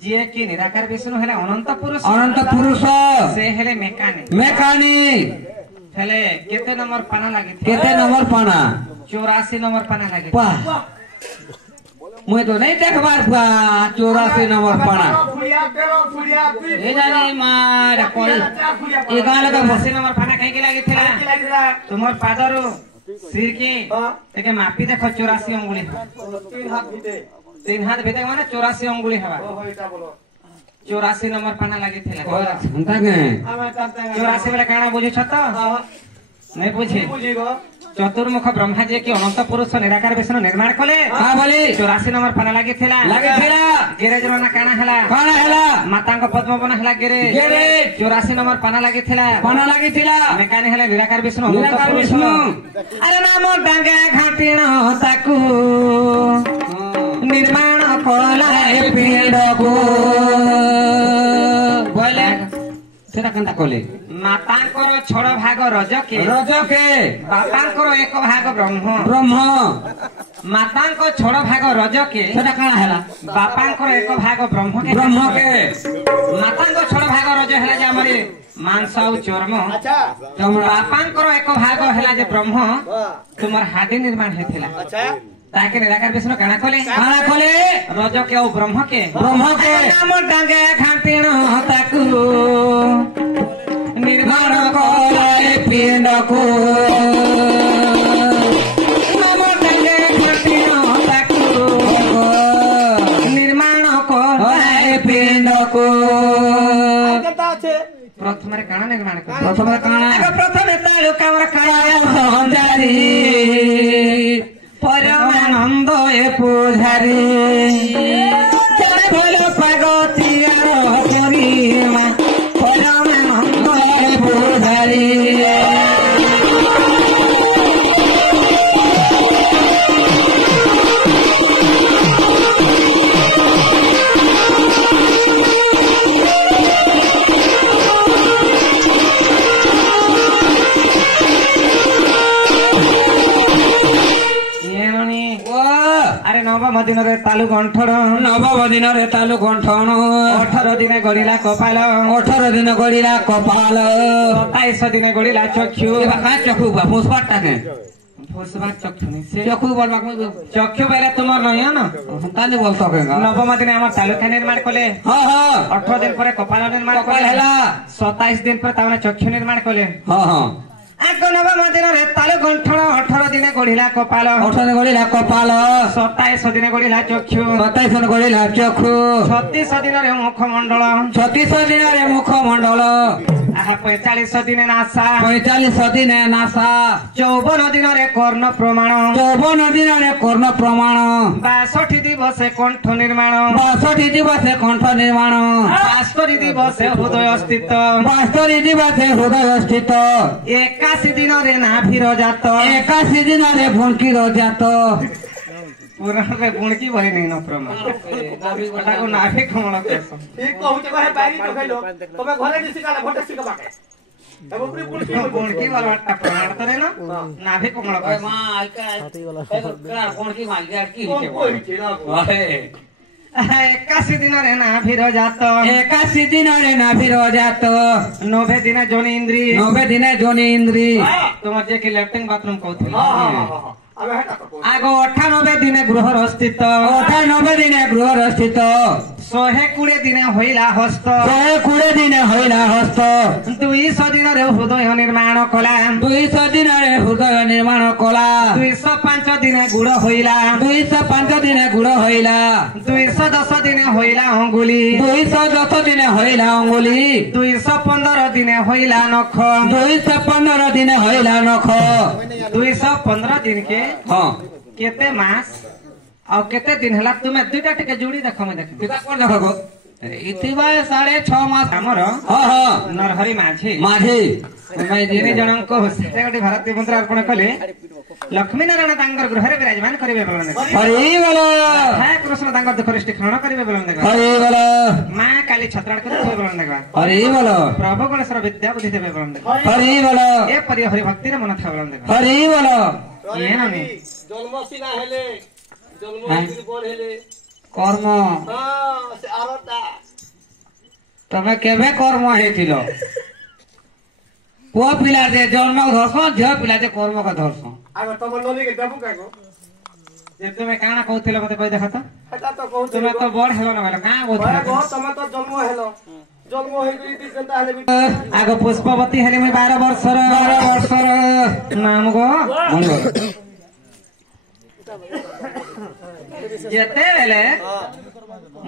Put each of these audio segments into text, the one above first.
जे कि निराकार विष्णु हेले अनंत पुरुष से हेले मेकानी हेले केते नंबर पाना लागी 84 नंबर पाना लागी मुझे तो नहीं देखबार 84 नंबर पाना ए जानी मार कोई ए गाल का 80 नंबर पाना कहीं के लागी थिला तुमर पादरो सिर के तेके मापी देखो 84 अंगुली 3 हाथ भीतर माने 84 अंगुली हवा 84 नंबर पाना लागी थिला सुनता के 84 वाला काना बुझी छत नहीं बुझे चतुर्मुख ब्रह्मा जी की अनंत पुरुष निराकार विष्णु निर्माण कले हां बोली 84 नंबर पाना लागी थिला गिरेज रना काना हला माता को पद्म बना हला गिरेज 84 नंबर पाना लागी थिला मेकानी हले निराकार विष्णु अरे नाम डांगे घाटिण ताकू निर्माण कलाए पिंड को बोले सेटा कंता कोले मातांकर छोड़ भाग रज के बापांकर एक भाग ब्रह्म मातांकर छोड़ भाग रज के सेटा काना हला बापांकर एक भाग ब्रह्म के मातांकर छोड़ भाग रज हला जे हमरे मांस और चर्म बापांकर एक भाग हला जे ब्रह्म तुमर हाडी निर्माण हेथिला ताके निराकार विष्णु काना खोले रज के और ब्रह्म के नाम डांगे घाटिण ताकू निर्माण कलाए पिंड को नाम डांगे घाटिण ताकू निर्माण कलाए पिंड को प्रथम काना निर्माण कर प्रथम तालु कामर काया हंजारी परमानंद ए पूजारी भल पागती परमानंद ए पूजारी नवम दिन तालु गंठन 18 दिन गड़िला कपाल 27 दिन गड़िला चक्षु चक्षु चक्षु बेले तुम नयन नवम दिन आम तालुका निर्माण कले 18 दिन पर कपाल निर्माण कले 27 दिन पर चक्षु निर्माण कले नवम दिन तालु गंठन 18 दिन गढ़िला कपाल 27 दिन गढ़िला चक्षु 36 दिन मुखमंडल 45 दिन नासा 54 दिन कर्ण प्रमाण 62 दिवस कंठ निर्माण 72 हृदय स्थित 81 दिन नाभिर जात 81 दिन भुणकीर जात पुराण रे बुणकी बहि नहीं न प्रमाण एटा को नाभि कमल केस ठीक कहू के बाहर बारी तो खैलो तबे घरे दिसी काले भटे सिक बाटे तब ऊपरी बुणकी वाला प्रमाण तरे न नाभि कमल केस मां आइका बुणकी माल यार की के अरे 81 दिन रे नाभिर जात 90 दिन जोनि इंद्री तुम जे के लैट्रिन बाथरूम कहथि आगो 98 दिन गृहर स्थित 120 दिन होइला हस्त 200 दिन हृदय निर्माण कला 205 दिन गुड़ होइला 210 दिन होइला अंगुली 215 दिन होइला नख 215 दिन के केते मास और केते दिन हला तुमे दुटा टिके जोड़ी देखो मैं देखो किता कोन देखो इतिबा 6.5 मास हमर नरहरि माझी मैं जिने जनन को सेगटी भारतीय मंत्र अर्पण कले लक्ष्मी नारायण तांगर गृहरे विराजमान करिवे बोलन हरि बोलो हे कृष्ण तांगर दुखरिष्टि खरण करिवे बोलन देखो हरि बोलो मां काली छत्राण करिवे बोलन देखो हरि बोलो प्रभु गणेशर विद्या बुद्धि देवे बोलन देखो हरि बोलो ए परि हरि भक्ति रे मन था बोलन देखो हरि बोलो ये ननी जन्म सीना हेले जन्म बढ़ेले कर्म हां से आरोटा तमे केबे कर्म हेतिलो पुआ पिला दे जन्म धरसन झ पिला दे कर्म का धरसन आगो तब नली के देबु कागो जे तुमे काना कहथिलो मते कहि देखा त हटा तो कहू तुमे तो बड़ हेलो न का बड़ा बोल गो तमे तो जन्म हेलो जन्म हे गई ती सेंता हेले भी आगो पुष्पवती हेले मैं 12 वर्षर नाम गो जेते बेले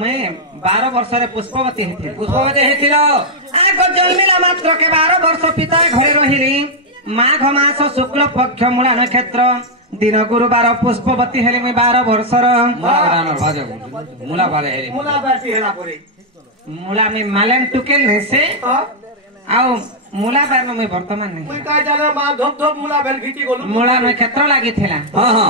मैं 12 वर्षर पुष्पवती हेथि पुष्पवती हेतिलो आगो जन्मिला मात्र के 12 वर्ष पिता घरे रहिली माघ मास शुक्ल पक्ष मूला नक्षत्र दिन गुरुवार पुष्पवती हेली मैं 12 वर्षर मागरानर बाजे मुला बाले हेरी मुला बाटी हेला परे मूला में मालेन टुकेल नहीं से हां आउ मूला बार में वर्तमान नहीं कोई काय जाने मा धप धप मुला बेल घिटी गोलु मूला नक्षत्र लागी थिला हां हां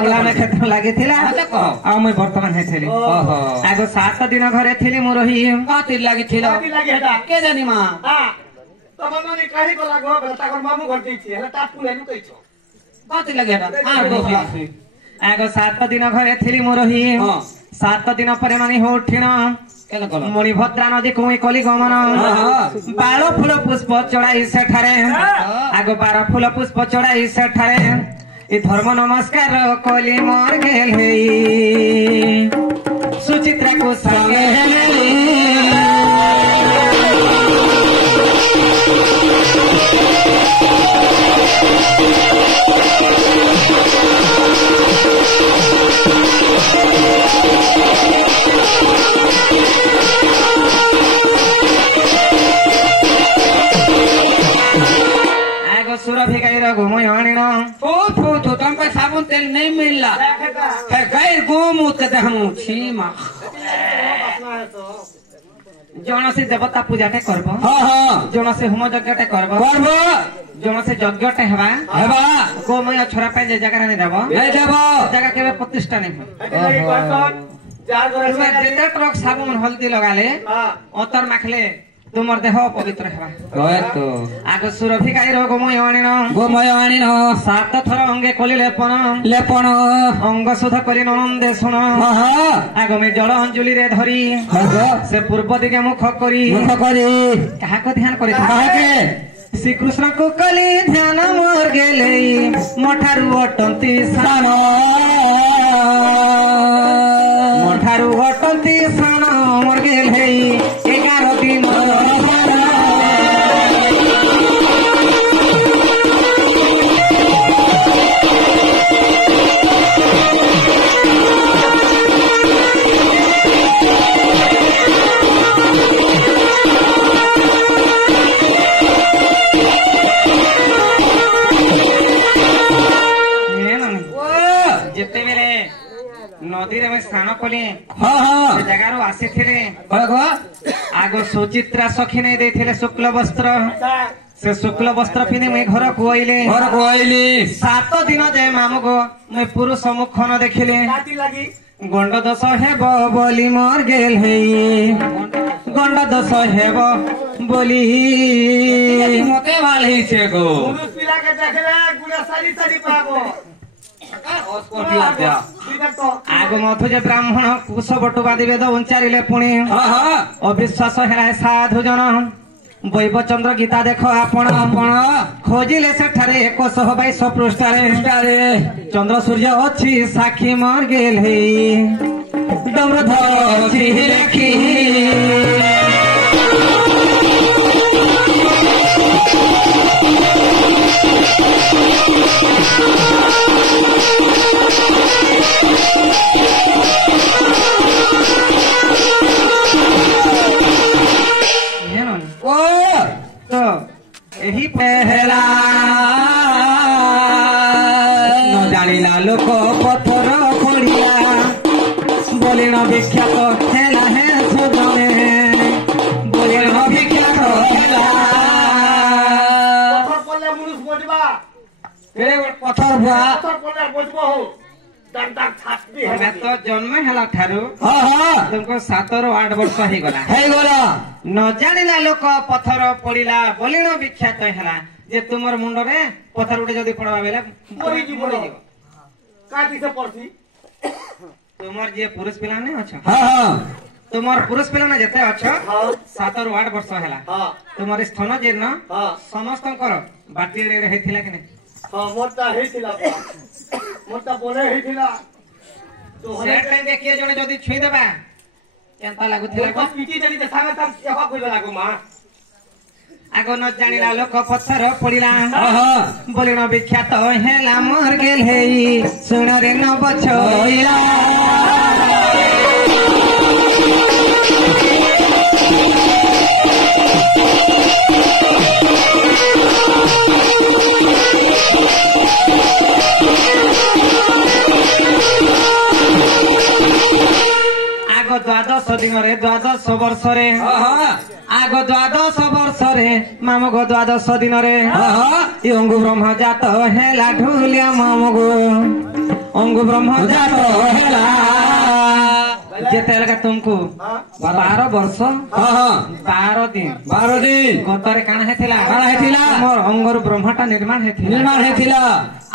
मूला नक्षत्र लागी थिला कह आउ मैं वर्तमान है थेली ओहो आगो 7 दिन घरे थिली मु रही काती लागी थिलो बाटी लागे हेटा के जानी मा हां तब ननी काहे को लागो बेटा ताकर मामू घर देछि हेला टाटकु हेलु कहिछो काती लागे हेटा आ मोफला आगो 7 दिन घरे थिली मु रही हां 7 दिन पर मानी हो उठिन केला कलो मणिभद्रा नदी कुई कली गमन बाल फूल पुष्प चढ़ाई सेठारे आगो 12 फूल पुष्प चढ़ाई सेठारे ए धर्म नमस्कार कली मोर गेल हेई सुचित्रा को संगे हेले सुरभि गाई घुमो आनिन थू तुम पे साबुन तेल नहीं मिलला है गैर गोमूत्र ते हम छीमा जन से देवता पूजाटे करबो हां हां जन से होम यज्ञटे करबो करबो जन से यज्ञटे हेबा हेबा गोमय छोरा पे जे जगह नहीं देबो नहीं देबो जगह के प्रतिष्ठा नहीं हेटा कोन जार घर तुमे जेते ट्रक साबुन हल्दी लगाले ओतर माखले तुमर देह पवित्र हेबा कहे तो आगो सुरभि गाई गोमय आनिन 7 थर अंगे कली लेपन अंग सुध करी ननंदे सुन आगो में जल अंजुली रे धरी से पूर्व दिगे मुख करी कहा को ध्यान करे के श्री कृष्ण को कली ध्यान मोर गेले मठारु अटंती सान मठारु अटंती सान मोर गेले 11 दिन नदी रे स्नान कली जगार आसी आगो सुचित्रा सखी नहीं देथिले शुक्ल वस्त्र से शुक्ल वस्त्र पिनी मैं घर को आइले 7 दिन जाए मामू को मैं पुरुष मुख न देखिले गंड दोष हेब बोली मोर गेल हेई गंड दोष हेब बोली मते वाल ही छे गो पुरुष पिला के देखले गुड़ा सारी सारी पागो आग मधु जे ब्राह्मण कुश बटु बादी वेद उच्चारिले पुणी अविश्वास है साधु जन वैवचंद्र गीता देख आपण खोजिले सेठारे 122 पृष्ठारे चंद्र सूर्य अच्छी साक्षी मर गेल हेई डमर धरी लेखी तो यही पहला न जानिला लोक पथर पड़िया बोले न विख्यात हेला है सुदमे बोले न विख्यात हेला पत्थर पड़ले मुनुष बजबा पथर बुआ पत्थर पड़ले बजबो हो डंडा छाटबी है तो जन्म हेला ठारू तुमको 7 ରୁ 8 वर्ष हे गला न जानिला लोक पथर पड़िला बोले न विख्यात हेला जे तुमर मुंड रे पथर उठे जदी पड़वा बेले मरी जीव काटी से पड़ती तुमर जे पुरुष पिला नहीं अच्छा हाँ हाँ तुमर पुरुष पिला ना जते अच्छा हाँ 7 ରୁ 8 ବର୍ଷ ହେଲା हाँ तुमर स्तन जीर्ण हाँ ସମସ୍ତଙ୍କର ବାଟିରେ ହେଇଥିଲା କି ନାହିଁ हाँ मोटा हेतिला मोटा बोले हेतिला तो ସେ ଟାଇମ୍ ରେ କିଏ ଜଣେ ଯଦି ଛୁଇଁ ଦେବା କେନ୍ତା ଲାଗୁଥିଲା तो पीटी जली ते सागा ता एका कइला लागो मा ଆଗ ନ ଜାଣିଲା ଲୋକ ପଥର ପଡିଲା हाँ हाँ ବୋଲିଣ ବିଖ୍ୟାତ ହେଲା ମୋର ଗେଲ ହେଇ ଶୁଣରେ ନ ବଛଇଲା ଆଗ 12 ଦିନରେ 12 ବର୍ଷରେ हाँ हाँ ଆଗ 12 ବର୍ଷରେ ମାମୁଗ 12 ଦିନରେ हाँ हाँ ଅଙ୍ଗୁ ବ୍ରହ୍ମ ଜାତ ହେଲା ଢୁଲିଆ ମାମୁଗ ଅଙ୍ଗୁ ବ୍ରହ୍ମ ଜାତ ହେଲା ଯେତେବେଳେ ତୁମକୁ 12 ବର୍ଷ हाँ हाँ 12 ଦିନ 12 दिन ଗତରେ କାଣା ହେଇଥିଲା କାଣା ହେଇଥିଲା? ମୋର ଅଙ୍ଗରୁ ବ୍ରହ୍ମଟା ନିର୍ମାଣ ହେଇଥିଲା निर्माण ହେଇଥିଲା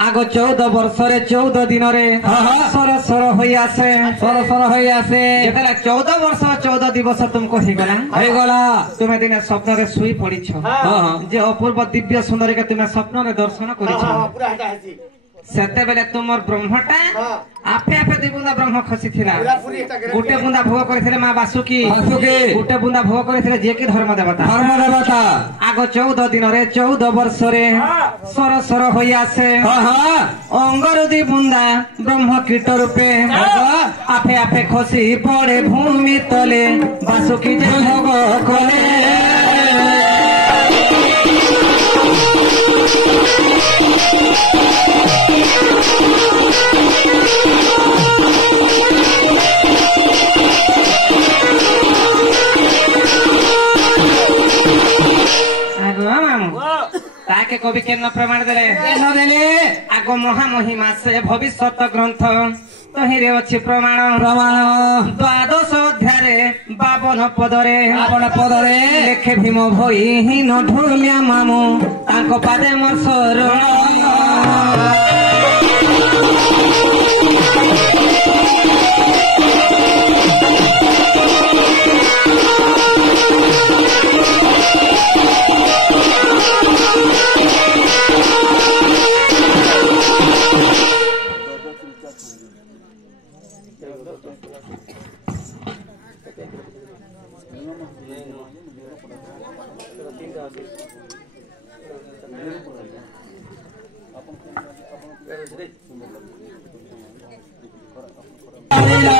ଆଗ 14 ବର୍ଷରେ 14 ଦିନରେ ହଁ, ହଁ। ସର ସର ହୋଇ ଆସେ ସର ସର ହୋଇ ଆସେ ଯେତେବେଳେ 14 ବର୍ଷ 14 ଦିବସ ତୁମକୁ ହେଇଗଲା ହେଇଗଲା ତୁମେ ଦିନେ ସ୍ୱପ୍ନରେ ଶୋଇ ପଡିଛ हाँ हाँ ଯେ ଅପୂର୍ବ ଦିବ୍ୟ ସୁନ୍ଦରୀকে ତୁମେ ସ୍ୱପ୍ନରେ ଦର୍ଶନ କରିଛ हाँ पूरा हटा है ସେତେବେଳେ ତୁମର ବ୍ରହ୍ମଟା हाँ ଆପେ ଆପେ 2 ବୁନ୍ଦା ବ୍ରହ୍ମ ଖସିଥିଲା पूरा पूरी हटा के ଗୋଟେ ବୁନ୍ଦା ଭୋଗ କରିଥିଲେ ମା ବାସୁକି ବାସୁକି। ଗୋଟେ ବୁନ୍ଦା ଭୋଗ କରିଥିଲେ ଯିଏ କି ଧର୍ମ ଦେବତା ଧର୍ମ ଦେବତା ଆଗ 14 ଦିନରେ 14 ବର୍ଷରେ ସର ସର ହୋଇ ଆସେ हाँ हाँ ଅଙ୍ଗରୁ 2 ବୁନ୍ଦା ବ୍ରହ୍ମ କୀଟ ରୂପେ ଆପେ ଆପେ ଖସି ପଡେ ଭୂମି ତଲେ ବାସୁକି ଯେ ଭୋଗ କଲେ ଆଗ ମାମୁ ତାକେ କବି କେନ ପ୍ରମାଣ ଦେଲେ କେନ ଦେଲେ ଆଗ ମହାମହିମା ସେ ଭବିଷ୍ୟତ ଗ୍ରନ୍ଥ ତହିଁରେ ଅଛି ପ୍ରମାଣ ପ୍ରମାଣ 12 ଅଧ୍ୟାୟରେ 52 ପଦରେ ଆପଣ ପଦରେ ଲେଖେ ଭୀମ ଭୋଇ ହୀନ ଢୁଲିଆ ମାମୁ ତାଙ୍କ ପାଦେ ମୋର ଶରଣ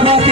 ବସି